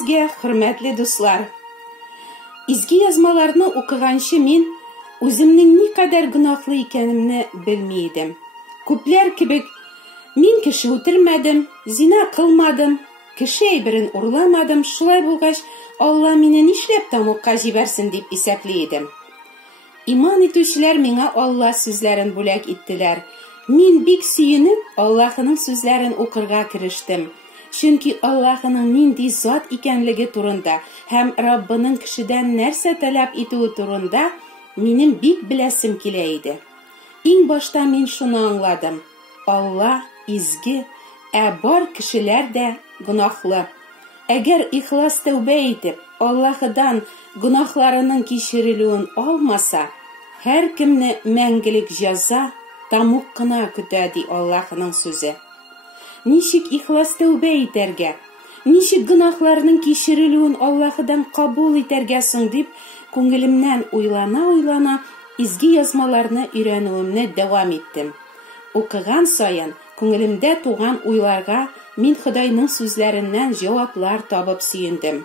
Сезгә, хөрмәтле дуслар. Изге язмаларны укыганчы мин үземнең никадәр гөнаһлы икәнемне белми идем. Күпләр кебек мин кеше үтермәдем, зина кылмадым, кеше әйберен урламадым, шулай булгач, Алла мине нишләп тамукка җибәрсен дип исәпли идем. Иман итүчеләр миңа Алла сүзләрен бүләк иттеләр. Мин бик сөенеп, Аллаһының сүзләрен укырга керештем. Чөнки Аллаһының нинди зат икәнлеге турында һәм Раббының кешедән нәрсә таләп итүе турында минем бик беләсем килә иде. Иң башта мин шуны аңладым. Алла изге, бар кешеләр дә гөнаһлы. Әгәр ихлас тәүбә итеп, Аллаһыдан гөнаһларының кичерелүен алмаса, һәр кемне мәңгелек җәза тамук кына көтә ди Аллаһының сүзе. Ничек ихлас тәүбә итәргә, ничек гөнаһларның кичерелүен Аллаһыдан кабул итәргә соң дип, күңелемнән уйлана, изге язмаларны өйрәнүемне дәвам иттем. Укыган саен, күңелемдә туган уйларга мин Худайның сүзләреннән җаваплар табып сөендем.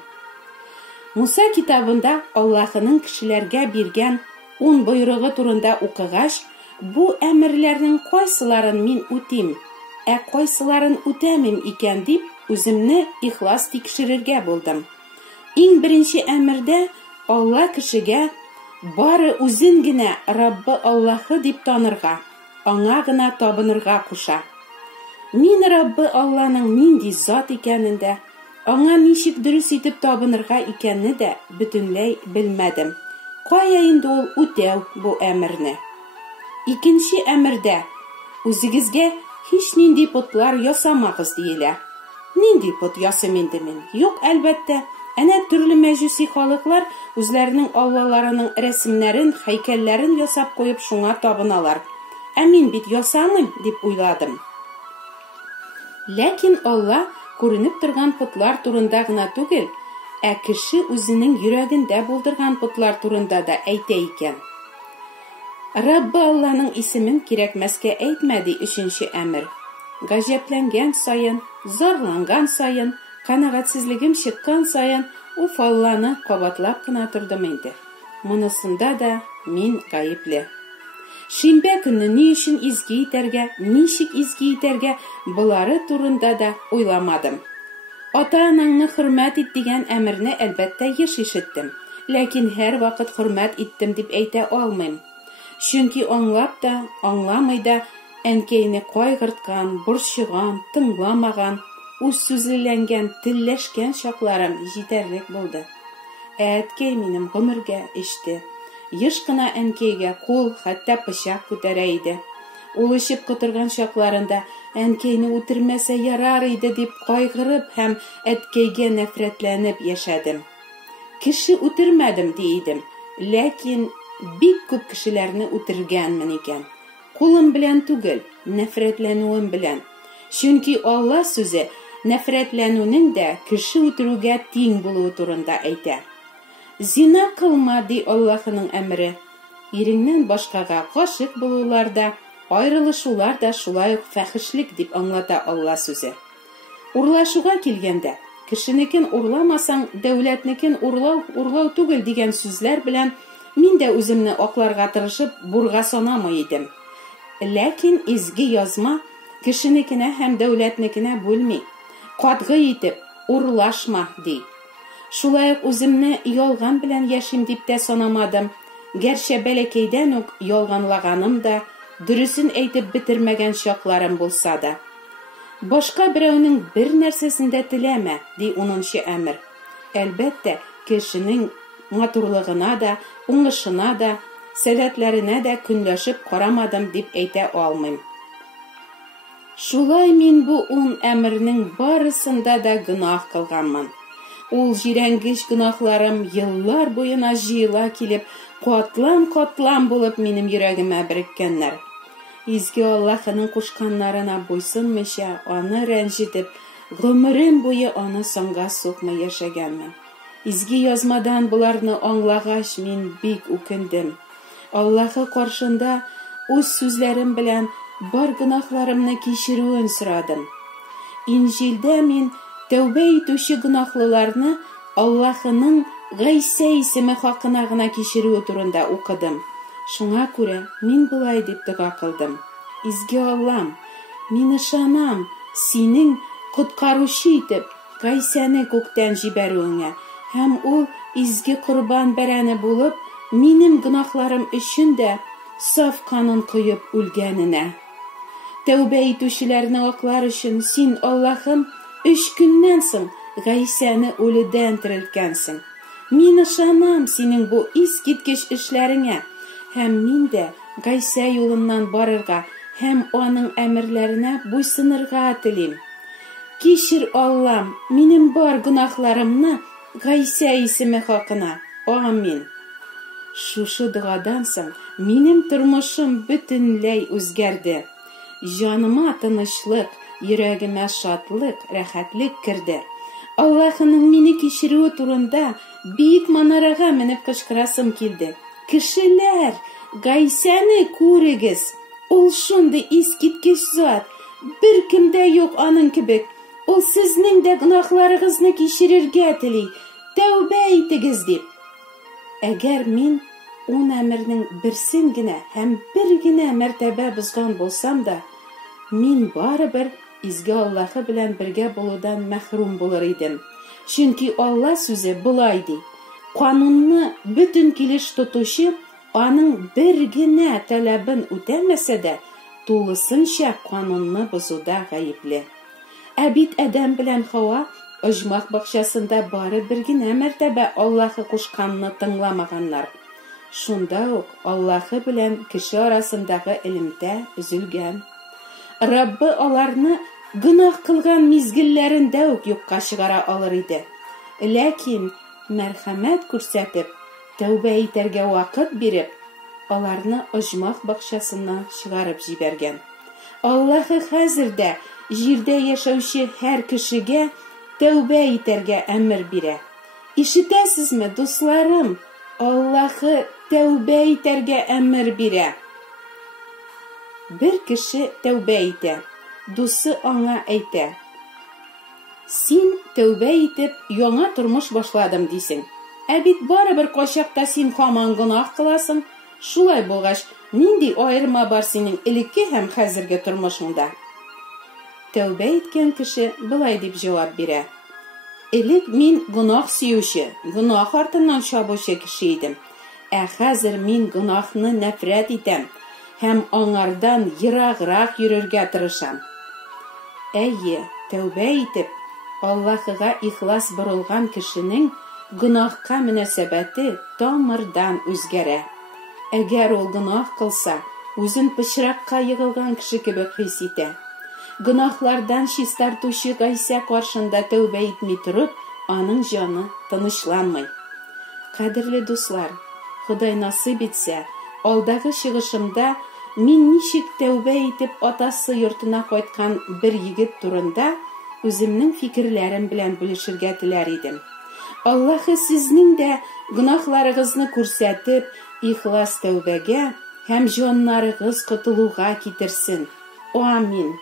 Муса китабында Аллаһының кешеләргә биргән 10 боерыгы турында укыгач, бу әмерләрнең кайсыларын мин үтим, кайсыларын үтәмим икән дип, үземне ихлас тикшерергә булдым. Иң беренче әмердә Алла кешегә бары үзен генә Раббы Аллаһы дип танырга, аңа гына табынырга куша. Мин Раббы Алланың нинди зат икәнен дә, аңа ничек дөрес итеп табынырга икәнне дә бөтенләй белмәдем. Кая инде ул үтәү бу әмерне? Икенче әмердә үзегезгә һич нинди потлар ясамагыз диелә. Нинди пот ясыйм инде мин? Юк, әлбәттә, әнә төрле мәҗүси халыклар үзләренең аллаларының рәсемнәрен, һәйкәлләрен ясап куеп шуңа табыналар. Мин бит ясамыйм дип уйладым. Ләкин Алла күренеп торган потлар турында гына түгел, кеше үзенең йөрәгендә булдырган потлар турында да әйтә икән. Раббы Алланың исемен кирәкмәскә әйтмәди 3нче әмер. Гаҗәпләнгән саен, зарланган саен, канагатьсезлегем чыккан саен, уф Алланы кабатлап кына тордым инде. Монысында да мин гаепле. Шимбә көнне ни өчен изге итәргә, ничек изге итәргә, булары турында да уйламадым. Ата-анаңны хөрмәт ит дигән әмерне әлбәттә еш ишеттем, ләкин һәр вакыт хөрмәт иттем дип әйтә алмыйм. Чөнки аңлап да, аңламый да әнкәйне кайгырткан, борчыган, тыңламаган, үз сүзләнгән, телләшкән чакларым җитәрлек булды. Әткәй минем гомергә эчте. Еш кына әнкәйгә кул, хәтта пычак күтәрә иде. Ул ишеп кытырган чакларында әнкәйне үтермәсә ярар иде дип кайгырып һәм әткәйгә нәфрәтләнеп яшәдем. Кеше үтермәдем диидем, ләкин бик күп кешеләрне үтергәнмен икән. Кулым белән түгел, нәфрәтләнүем белән. Чөнки Алла сүзе нәфрәтләнүнең дә кеше үтерүгә тиң булуы турында әйтә. Зина кылма ди Аллаһының әмере. Иреңнән башкага гашык булулар да, айрылышулар да шулай ук фәхишлек дип аңлата Алла сүзе. Урлашуга килгәндә, кешенекен урламасаң, дәүләтнекен урлау түгел дигән сүзләр белән мин дә үземне акларга тырышып бурга санамый идем. Ләкин изге язма кешенекенә һәм дәүләтнекенә бүлми. Катгый итеп урлашма ди. Шулай ук үземне ялган белән яшим дип тә санамадым. Гәрчә бәләкәйдән үк ялганлаганым да, дөресен әйтеп бетермәгән чакларым булса да. Башка берәүнең бер нәрсәсен дә теләмә ди 10нчы әмер. Әлбәттә, кешенең матурлыгына да, уңышына да, сәләтләренә дә көнләшеп карамадым дип әйтә алмыйм. Шулай мин бу 10 әмернең барысында да гөнаһ кылганмын. Ул җирәнгеч гөнаһларым еллар буена җыела килеп, катлам булып минем йөрәгемә береккәннәр. Изге Аллаһының кушканнарына буйсынмыйча, аны рәнҗетеп, гомерем буе аны соңга сукмый яшәгәнмен. Изге язмадан буларны аңлагач мин бик үкендем. Аллаһы каршында үз сүзләрем белән бар гөнаһларымны кичерүен сорадым. Инҗилдә мин Тәүбә итүче гөнаһлыларны Аллаһының Гайса исеме хакына гына кичерүе турында укыдым. Шуңа күрә мин булай дип дуга кылдым. Изге Аллам, мин ышанам синең коткаручы итеп Гайсаны күктән җибәрүеңә, һәм ул изге курбан бәрәне булып, минем гөнаһларым өчен дә саф канын коеп үлгәненә. Тәүбә итүчеләрне аклар өчен син, Аллаһым, 3 көннән соң Гайсаны үледән терелткәнсең. Мин ышанам синең бу искиткеч эшләреңә, һәм мин дә Гайса юлыннан барырга һәм аның әмерләренә буйсынырга телим. Кичер, Аллам, минем бар гөнаһларымны Гайса исеме хакына. Амин. Шушы дугадан соң минем тормышым бөтенләй үзгәрде. Җаныма тынычлык, йөрәгемә шатлык, рәхәтлек керде. Аллаһның мине кичерүе турында бик манарага менеп кычкырасым килде. Кешеләр, Гайсаны күрегез. Ул шундый искиткеч зат, бер кемдә юк аның кебек. Ул сезнең дә гөнаһларыгызны кичерергә тели. Тәүбә итегез дип. Әгәр мин 10 әмернең берсен генә һәм бер генә мәртәбә бозган булсам да, мин барыбер изге Аллаһы белән бергә булудан мәхрүм булыр идем. Чөнки Алла сүзе булай ди: канунны бөтен килеш тотучы аның бер генә талабын үтәмәсә дә, тулысынча канунны бозуда гаепле. Ә бит Адәм белән Хава оҗмах бакчасында бары бер генә мәртәбә Аллаһы кушканны тыңламаганнар. Шунда ук Аллаһы белән кеше арасындагы элемтә өзелгән. Раббы аларны гөнаһ кылган мизгелләрендә үк юкка чыгара алыр иде. Ләкин мәрхәмәт күрсәтеп, тәүбә итәргә вакыт биреп, аларны оҗмах бакчасына чыгарып җибәргән. Аллаһы хәзер дә җирдә яшәүче һәр кешегә тәүбә итәргә әмер бирә. Ишетәсезме, дусларым? Аллаһы тәүбә итәргә әмер бирә. Бер кеше тәүбә итә. Дусы аңа әйтә: син тәүбә итеп, яңа тормыш башладым дисең. Ә бит барыбер кайчакта син һаман гөнаһ кыласың. Шулай булгач, нинди аерма бар синең элекке һәм хәзерге тормышыңда? Тәүбә иткән кеше былай дип җавап бирә: элек мин гөнаһ сөюче, гөнаһ артыннан чабучы кеше идем. Ә хәзер мин гөнаһны нәфрәт итәм һәм аңардан ераграк йөрергә тырышам. Әйе, тәүбә итеп, Аллаһыга ихлас борылган кешенең гөнаһка мөнәсәбәте тамырдан үзгәрә. Әгәр ул гөнаһ кылса, үзен пычракка егылган кеше кебек хис итә. Гөнаһлардан чистартучы Гайса каршында тәүбә итми торып, аның җаны тынычланмый. Кадерле дуслар, Ходай насыйп итсә, алдагы чыгышымда мин ничек тәүбә итеп атасы йортына кайткан бер егет турында үземнең фикерләрем белән бүлешергә теләр идем. Аллаһы сезнең дә гөнаһларыгызны күрсәтеп, ихлас тәүбәгә һәм җаннарыгыз котылуга китерсен. Амин.